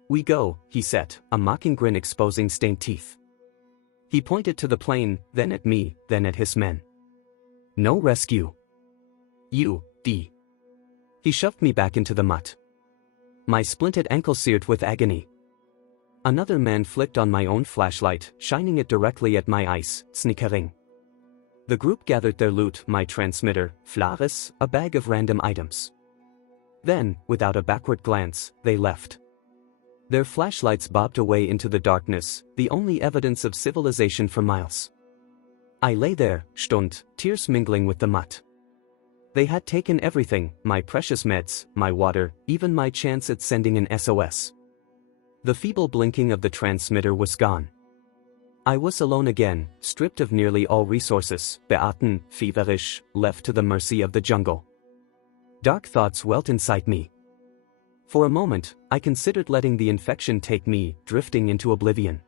We go," he said, a mocking grin exposing stained teeth. He pointed to the plane, then at me, then at his men. "No rescue. You, D." He shoved me back into the mud. My splinted ankle seared with agony. Another man flicked on my own flashlight, shining it directly at my eyes, snickering. The group gathered their loot, my transmitter, flares, a bag of random items. Then, without a backward glance, they left. Their flashlights bobbed away into the darkness, the only evidence of civilization for miles. I lay there, stunned, tears mingling with the mud. They had taken everything, my precious meds, my water, even my chance at sending an SOS. The feeble blinking of the transmitter was gone. I was alone again, stripped of nearly all resources, beaten, feverish, left to the mercy of the jungle. Dark thoughts welled inside me. For a moment, I considered letting the infection take me, drifting into oblivion.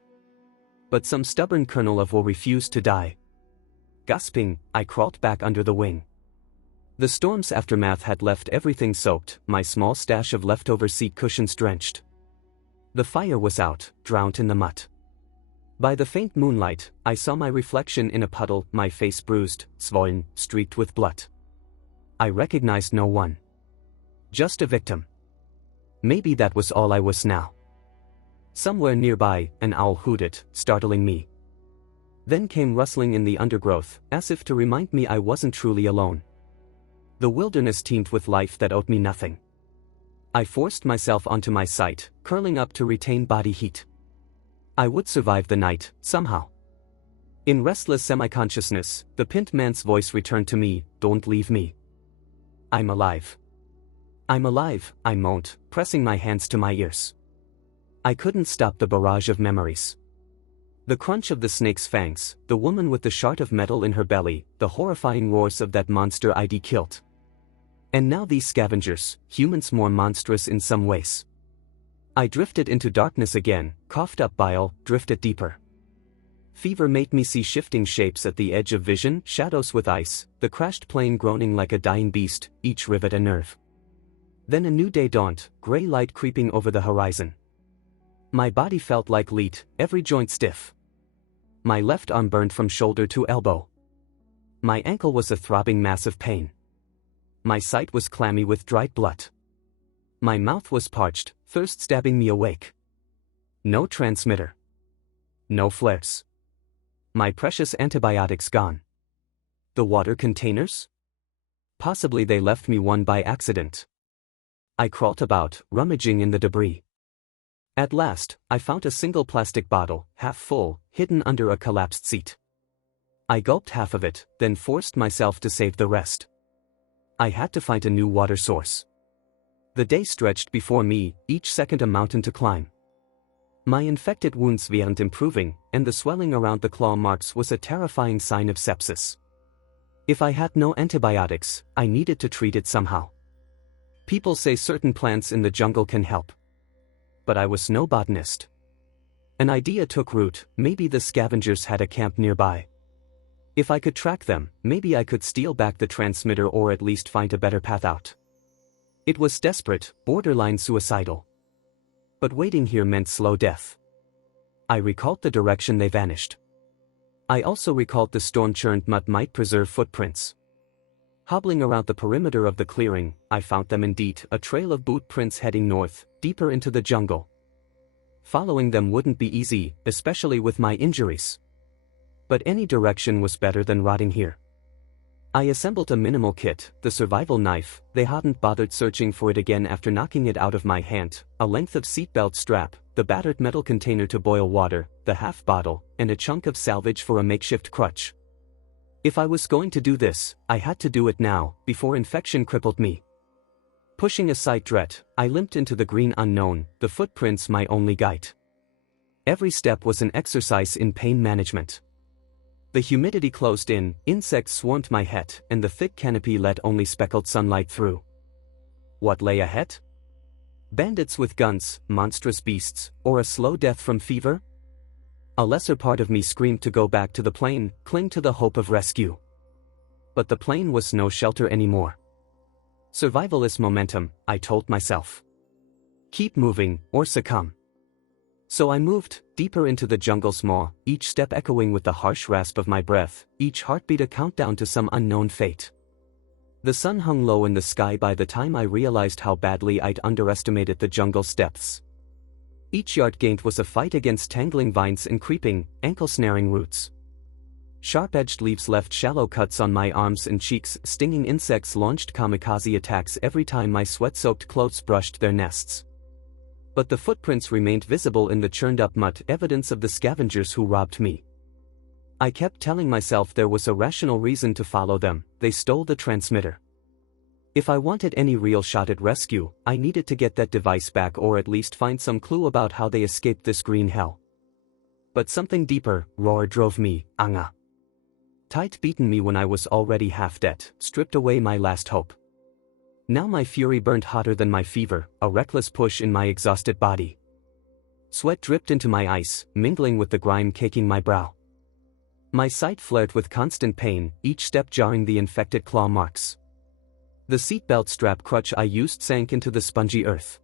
But some stubborn kernel of will refused to die. Gasping, I crawled back under the wing. The storm's aftermath had left everything soaked, my small stash of leftover seat cushions drenched. The fire was out, drowned in the mud. By the faint moonlight, I saw my reflection in a puddle, my face bruised, swollen, streaked with blood. I recognized no one. Just a victim. Maybe that was all I was now. Somewhere nearby, an owl hooted, startling me. Then came rustling in the undergrowth, as if to remind me I wasn't truly alone. The wilderness teemed with life that owed me nothing. I forced myself onto my site, curling up to retain body heat. I would survive the night, somehow. In restless semi-consciousness, the pinned man's voice returned to me, "Don't leave me. I'm alive. I'm alive," I moaned, pressing my hands to my ears. I couldn't stop the barrage of memories. The crunch of the snake's fangs, the woman with the shard of metal in her belly, the horrifying roars of that monster I'd killed. And now these scavengers, humans more monstrous in some ways. I drifted into darkness again, coughed up bile, drifted deeper. Fever made me see shifting shapes at the edge of vision, shadows with ice, the crashed plane groaning like a dying beast, each rivet a nerve. Then a new day dawned, gray light creeping over the horizon. My body felt like lead, every joint stiff. My left arm burned from shoulder to elbow. My ankle was a throbbing mass of pain. My sight was clammy with dried blood. My mouth was parched, thirst stabbing me awake. No transmitter. No flares. My precious antibiotics gone. The water containers? Possibly they left me one by accident. I crawled about, rummaging in the debris. At last, I found a single plastic bottle, half full, hidden under a collapsed seat. I gulped half of it, then forced myself to save the rest. I had to find a new water source. The day stretched before me, each second a mountain to climb. My infected wounds weren't improving, and the swelling around the claw marks was a terrifying sign of sepsis. If I had no antibiotics, I needed to treat it somehow. People say certain plants in the jungle can help. But I was no botanist. An idea took root, maybe the scavengers had a camp nearby. If I could track them, maybe I could steal back the transmitter or at least find a better path out. It was desperate, borderline suicidal. But waiting here meant slow death. I recalled the direction they vanished. I also recalled the storm-churned mud might preserve footprints. Hobbling around the perimeter of the clearing, I found them indeed, a trail of boot prints heading north, deeper into the jungle. Following them wouldn't be easy, especially with my injuries. But any direction was better than rotting here. I assembled a minimal kit, the survival knife, they hadn't bothered searching for it again after knocking it out of my hand, a length of seatbelt strap, the battered metal container to boil water, the half bottle, and a chunk of salvage for a makeshift crutch. If I was going to do this, I had to do it now, before infection crippled me. Pushing aside dread, I limped into the green unknown, the footprints my only guide. Every step was an exercise in pain management. The humidity closed in, insects swarmed my head, and the thick canopy let only speckled sunlight through. What lay ahead? Bandits with guns, monstrous beasts, or a slow death from fever? A lesser part of me screamed to go back to the plane, cling to the hope of rescue. But the plane was no shelter anymore. Survival is momentum, I told myself. Keep moving, or succumb. So I moved, deeper into the jungle's maw, each step echoing with the harsh rasp of my breath, each heartbeat a countdown to some unknown fate. The sun hung low in the sky by the time I realized how badly I'd underestimated the jungle's depths. Each yard gained was a fight against tangling vines and creeping, ankle-snaring roots. Sharp-edged leaves left shallow cuts on my arms and cheeks, stinging insects launched kamikaze attacks every time my sweat-soaked clothes brushed their nests. But the footprints remained visible in the churned-up mud, evidence of the scavengers who robbed me. I kept telling myself there was a rational reason to follow them, they stole the transmitter. If I wanted any real shot at rescue, I needed to get that device back or at least find some clue about how they escaped this green hell. But something deeper, roar drove me, Anga. Tide beaten me when I was already half dead, stripped away my last hope. Now my fury burned hotter than my fever, a reckless push in my exhausted body. Sweat dripped into my eyes, mingling with the grime caking my brow. My sight flared with constant pain, each step jarring the infected claw marks. The seatbelt strap crutch I used sank into the spongy earth.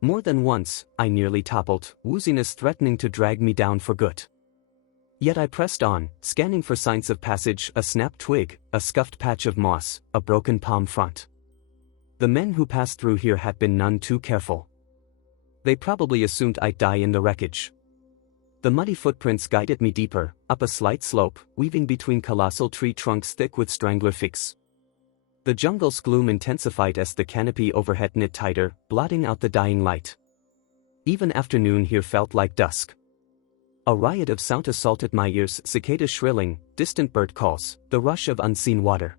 More than once, I nearly toppled, wooziness threatening to drag me down for good. Yet I pressed on, scanning for signs of passage, a snapped twig, a scuffed patch of moss, a broken palm front. The men who passed through here had been none too careful. They probably assumed I'd die in the wreckage. The muddy footprints guided me deeper, up a slight slope, weaving between colossal tree trunks thick with strangler figs. The jungle's gloom intensified as the canopy overhead knit tighter, blotting out the dying light. Even afternoon here felt like dusk. A riot of sound assaulted my ears, cicada shrilling, distant bird calls, the rush of unseen water.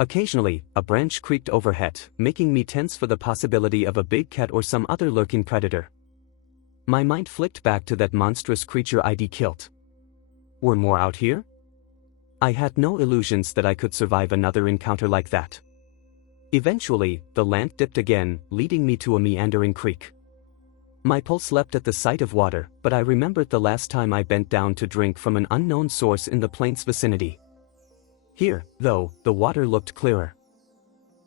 Occasionally, a branch creaked overhead, making me tense for the possibility of a big cat or some other lurking predator. My mind flicked back to that monstrous creature I'd killed. Were more out here? I had no illusions that I could survive another encounter like that. Eventually, the land dipped again, leading me to a meandering creek. My pulse leapt at the sight of water, but I remembered the last time I bent down to drink from an unknown source in the plains vicinity. Here, though, the water looked clearer.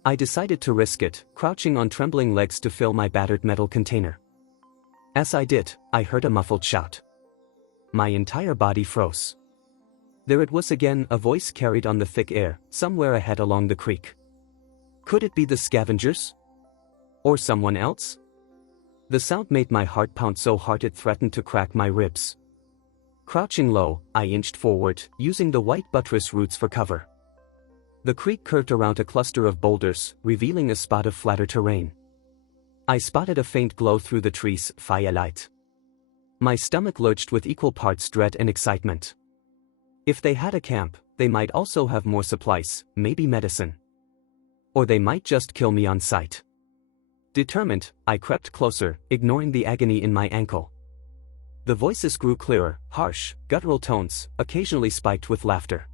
I decided to risk it, crouching on trembling legs to fill my battered metal container. As I did, I heard a muffled shout. My entire body froze. There it was again, a voice carried on the thick air, somewhere ahead along the creek. Could it be the scavengers? Or someone else? The sound made my heart pound so hard it threatened to crack my ribs. Crouching low, I inched forward, using the white buttress roots for cover. The creek curved around a cluster of boulders, revealing a spot of flatter terrain. I spotted a faint glow through the trees, firelight. My stomach lurched with equal parts dread and excitement. If they had a camp, they might also have more supplies, maybe medicine. Or they might just kill me on sight. Determined, I crept closer, ignoring the agony in my ankle. The voices grew clearer, harsh, guttural tones, occasionally spiked with laughter.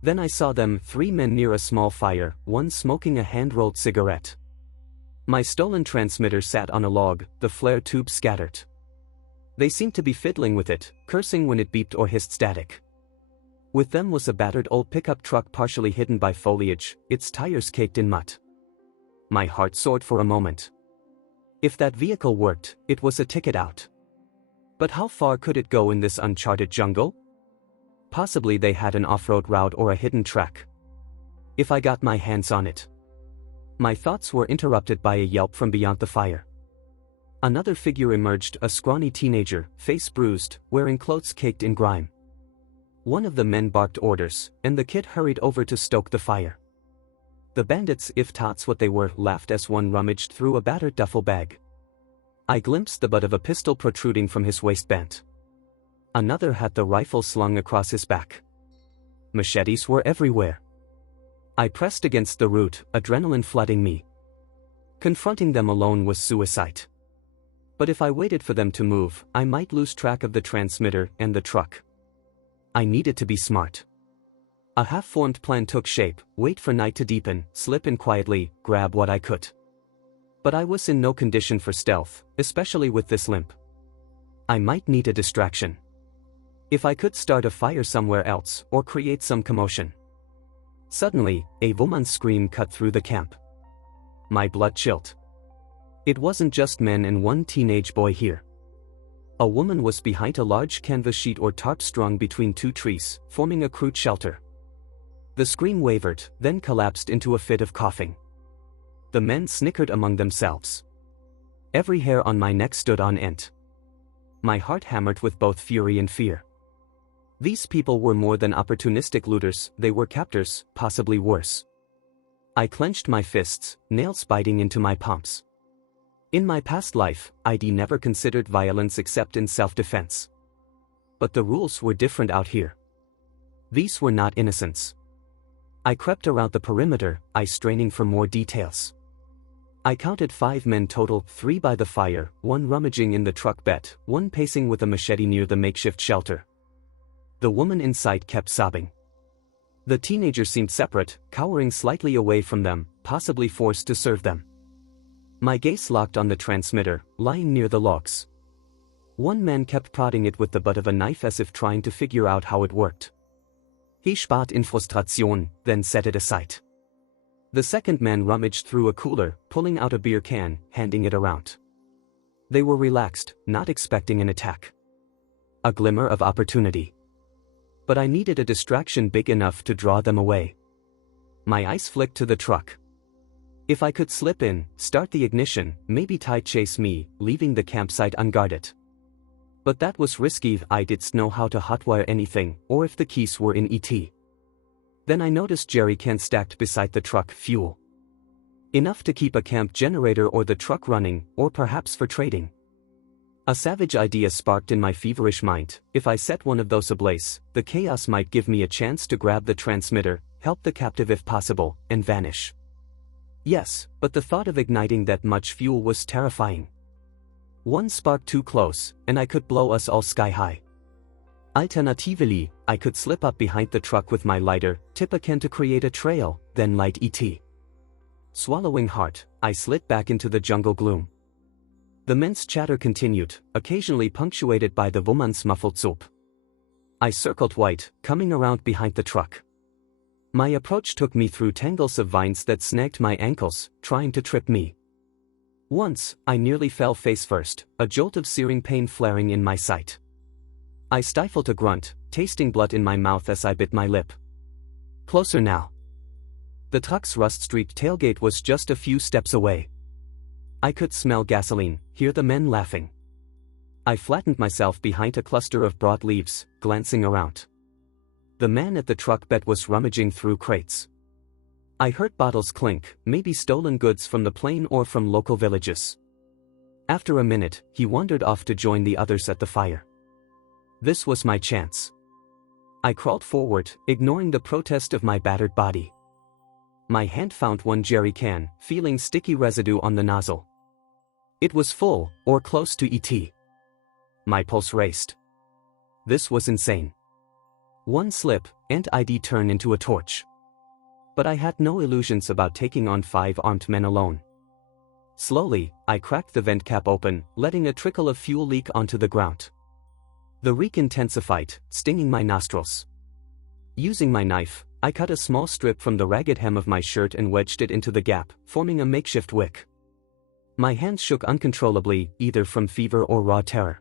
Then I saw them, 3 men near a small fire, one smoking a hand-rolled cigarette. My stolen transmitter sat on a log, the flare tube scattered. They seemed to be fiddling with it, cursing when it beeped or hissed static. With them was a battered old pickup truck partially hidden by foliage, its tires caked in mud. My heart soared for a moment. If that vehicle worked, it was a ticket out. But how far could it go in this uncharted jungle? Possibly they had an off-road route or a hidden track. If I got my hands on it. My thoughts were interrupted by a yelp from beyond the fire. Another figure emerged, a scrawny teenager, face bruised, wearing clothes caked in grime. One of the men barked orders, and the kid hurried over to stoke the fire. The bandits, if tots what they were, laughed as one rummaged through a battered duffel bag. I glimpsed the butt of a pistol protruding from his waistband. Another had the rifle slung across his back. Machetes were everywhere. I pressed against the root, adrenaline flooding me. Confronting them alone was suicide. But if I waited for them to move, I might lose track of the transmitter and the truck. I needed to be smart. A half-formed plan took shape: wait for night to deepen, slip in quietly, grab what I could. But I was in no condition for stealth, especially with this limp. I might need a distraction. If I could start a fire somewhere else, or create some commotion. Suddenly, a woman's scream cut through the camp. My blood chilled. It wasn't just men and one teenage boy here. A woman was behind a large canvas sheet or tarp strung between 2 trees, forming a crude shelter. The scream wavered, then collapsed into a fit of coughing. The men snickered among themselves. Every hair on my neck stood on end. My heart hammered with both fury and fear. These people were more than opportunistic looters, they were captors, possibly worse. I clenched my fists, nails biting into my palms. In my past life, I'd never considered violence except in self-defense. But the rules were different out here. These were not innocents. I crept around the perimeter, eyes straining for more details. I counted 5 men total, 3 by the fire, 1 rummaging in the truck bed, 1 pacing with a machete near the makeshift shelter. The woman in sight kept sobbing. The teenager seemed separate, cowering slightly away from them, possibly forced to serve them. My gaze locked on the transmitter, lying near the logs. One man kept prodding it with the butt of a knife as if trying to figure out how it worked. He spat in frustration, then set it aside. The second man rummaged through a cooler, pulling out a beer can, handing it around. They were relaxed, not expecting an attack. A glimmer of opportunity. But I needed a distraction big enough to draw them away. My eyes flicked to the truck. If I could slip in, start the ignition, maybe Ty chase me, leaving the campsite unguarded. But that was risky. I didn't know how to hotwire anything, or if the keys were in ET. Then I noticed jerry cans stacked beside the truck, fuel. Enough to keep a camp generator or the truck running, or perhaps for trading. A savage idea sparked in my feverish mind: if I set one of those ablaze, the chaos might give me a chance to grab the transmitter, help the captive if possible, and vanish. Yes, but the thought of igniting that much fuel was terrifying. One spark too close, and I could blow us all sky high. Alternatively, I could slip up behind the truck with my lighter, tip a can to create a trail, then light ET. Swallowing hard, I slid back into the jungle gloom. The men's chatter continued, occasionally punctuated by the woman's muffled sob. I circled white, coming around behind the truck. My approach took me through tangles of vines that snagged my ankles, trying to trip me. Once, I nearly fell face first, a jolt of searing pain flaring in my sight. I stifled a grunt, tasting blood in my mouth as I bit my lip. Closer now. The truck's rust-streaked tailgate was just a few steps away. I could smell gasoline, hear the men laughing. I flattened myself behind a cluster of broad leaves, glancing around. The man at the truck bed was rummaging through crates. I heard bottles clink, maybe stolen goods from the plane or from local villages. After a minute, he wandered off to join the others at the fire. This was my chance. I crawled forward, ignoring the protest of my battered body. My hand found one jerry can, feeling sticky residue on the nozzle. It was full, or close to ET. My pulse raced. This was insane. One slip, and I'd turn into a torch. But I had no illusions about taking on 5 armed men alone. Slowly, I cracked the vent cap open, letting a trickle of fuel leak onto the ground. The reek intensified, stinging my nostrils. Using my knife, I cut a small strip from the ragged hem of my shirt and wedged it into the gap, forming a makeshift wick. My hands shook uncontrollably, either from fever or raw terror.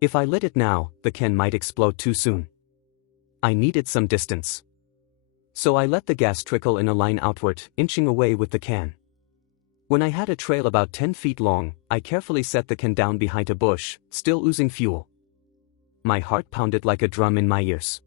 If I lit it now, the can might explode too soon. I needed some distance. So I let the gas trickle in a line outward, inching away with the can. When I had a trail about 10 feet long, I carefully set the can down behind a bush, still oozing fuel. My heart pounded like a drum in my ears.